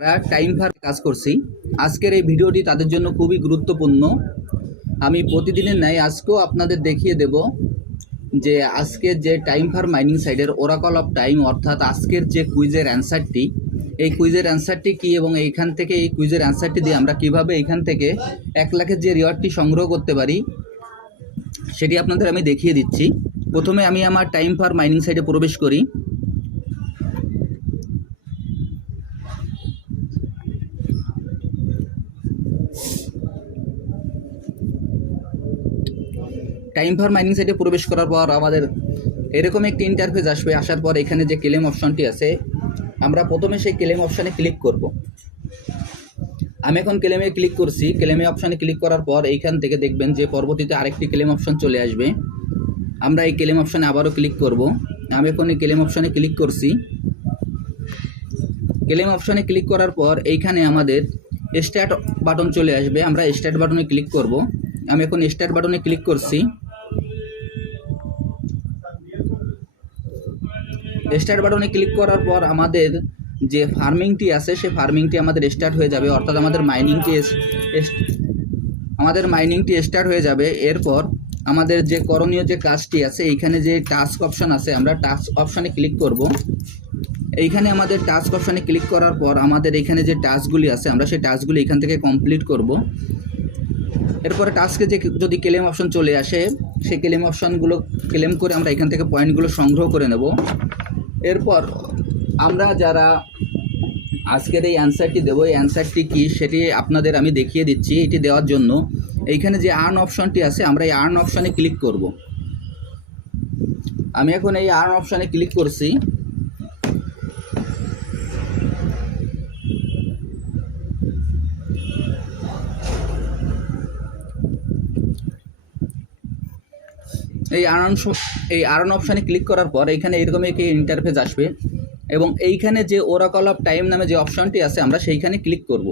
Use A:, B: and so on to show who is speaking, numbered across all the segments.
A: যারা time fur কাজ করছি। আজকের এই ভিডিওটি তাদের জন্য খুবই গুরুত্বপূর্ণ। আমি প্রতিদিনের ন্যায় আজকেও আপনাদের দেখিয়ে দেব যে আজকের যে টাইম ফার মাইনিং সাইডের ওরাকল অফ টাইম অর্থাৎ আজকের যে কুইজের অ্যান্সারটি এই কুইজের অ্যান্সারটি কী এবং এইখান থেকে এই কুইজের অ্যান্সারটি দিয়ে আমরা কীভাবে এইখান থেকে এক লাখের যে রিওয়ার্ডটি সংগ্রহ করতে পারি, সেটি আপনাদের আমি দেখিয়ে দিচ্ছি। প্রথমে আমি আমার টাইম ফার মাইনিং সাইডে প্রবেশ করি। টাইম ফার মাইনিং সাইটে প্রবেশ করার পর আমাদের এরকম একটি ইন্টারফেস আসবে, আসার পর এখানে যে ক্লেম অপশনটি আছে, আমরা প্রথমে সেই ক্লেম অপশানে ক্লিক করব। আমি এখন ক্লেমে ক্লিক করছি ক্লেমে অপশানে ক্লিক করার পর এইখান থেকে দেখবেন যে পরবর্তীতে আরেকটি ক্লেম অপশন চলে আসবে। আমরা এই ক্লেম অপশানে আবারও ক্লিক করব। আমি এখন এই ক্লেম অপশানে ক্লিক করছি। ক্লেম অপশানে ক্লিক করার পর এইখানে আমাদের স্টার্ট বাটন চলে আসবে। আমরা স্টার্ট বাটনে ক্লিক করব। আমি এখন স্টার্ট বাটনে ক্লিক করছি। স্টার্ট বাটনে ক্লিক করার পর আমাদের যে ফার্মিংটি আছে, সেই ফার্মিংটি আমাদের স্টার্ট হয়ে যাবে। অর্থাৎ আমাদের মাইনিংটি আমাদের মাইনিংটি স্টার্ট হয়ে যাবে। এরপর আমাদের যে করণীয় যে কাজটি আছে, এইখানে যে টাস্ক অপশন আছে, আমরা টাস্ক অপশানে ক্লিক করব। এইখানে আমাদের টাস্ক অপশানে ক্লিক করার পর আমাদের এখানে যে টাস্কগুলি আছে, আমরা সেই টাস্কগুলি এখান থেকে কমপ্লিট করব। এরপরে টাস্কে যে যদি ক্লেম অপশন চলে আসে, সেই ক্লেম অপশনগুলো ক্লেম করে আমরা এখান থেকে পয়েন্টগুলো সংগ্রহ করে নেব। এরপর আমরা যারা আজকের এই অ্যান্সারটি দেবো, এই অ্যান্সারটি কী সেটি আপনাদের আমি দেখিয়ে দিচ্ছি এটি দেওয়ার জন্য। এইখানে যে আর্ন অপশনটি আছে, আমরা এই আর্ন অপশনে ক্লিক করব। আমি এখন এই আর্ন অপশনে ক্লিক করছি। এই আর্ন এই আর্ন অপশানে ক্লিক করার পর এইখানে এরকম একটি ইন্টারফেস আসবে এবং এইখানে যে ওরাকল অফ টাইম নামে যে অপশানটি আছে, আমরা সেইখানে ক্লিক করব।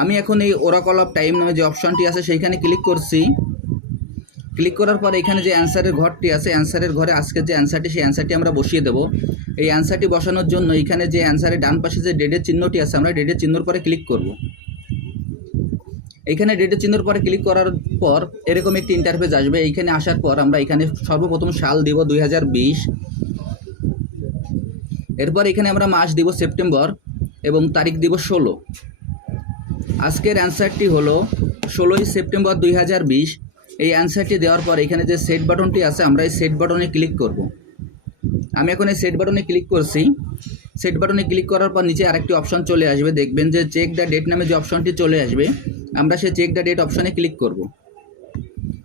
A: আমি এখন এই ওরাকল অফ টাইম নামে যে অপশানটি আছে, সেইখানে ক্লিক করছি। ক্লিক করার পর এখানে যে অ্যান্সারের ঘরটি আছে অ্যান্সারের ঘরে আজকের যে অ্যান্সারটি সেই অ্যান্সারটি আমরা বসিয়ে দেবো। এই অ্যান্সারটি বসানোর জন্য এখানে যে অ্যান্সারের ডান পাশে যে ডেডের চিহ্নটি আছে, আমরা ডেডের চিহ্নর পরে ক্লিক করব। এইখানে ডেটের চিহ্নর পরে ক্লিক করার পর এরকম একটি ইন্টারফেস আসবে। এইখানে আসার পর আমরা এখানে সর্বপ্রথম সাল দিব দুই হাজার বিশ। এরপর এখানে আমরা মাস দিব সেপ্টেম্বর এবং তারিখ দিব ষোলো। আজকের অ্যান্সারটি হলো ষোলোই সেপ্টেম্বর দুই হাজার বিশ। এই অ্যান্সারটি দেওয়ার পর এখানে যে সেট বাটনটি আছে, আমরা এই সেট বাটনে ক্লিক করব। আমি এখন এই সেট বাটনে ক্লিক করছি। সেট বাটনে ক্লিক করার পর নিচে আরেকটি অপশন চলে আসবে। দেখবেন যে চেক দ্য ডেট নামে যে অপশনটি চলে আসবে আমরা সে চেক দ্য ডেট অপশনে ক্লিক করব।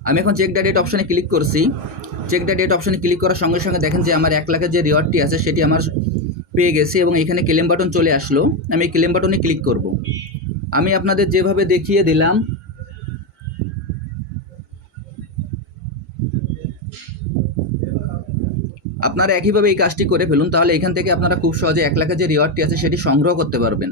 A: আমি এখন চেক দ্য ডেট অপশনে ক্লিক করছি। চেক দ্য ডেট অপশনে ক্লিক করার সঙ্গে সঙ্গে দেখেন যে আমার এক লাখের যে রিওয়ার্ডটি আছে, সেটি আমার পেয়ে গেছি এবং এখানে ক্লেম বাটন চলে আসলো। আমি এই ক্লেম বাটনে ক্লিক করব। আমি আপনাদের যেভাবে দেখিয়ে দিলাম, আপনারা একইভাবে এই কাজটি করে ফেলুন, তাহলে এখান থেকে আপনারা খুব সহজে এক লাখের যে রিওয়ার্ডটি আছে, সেটি সংগ্রহ করতে পারবেন।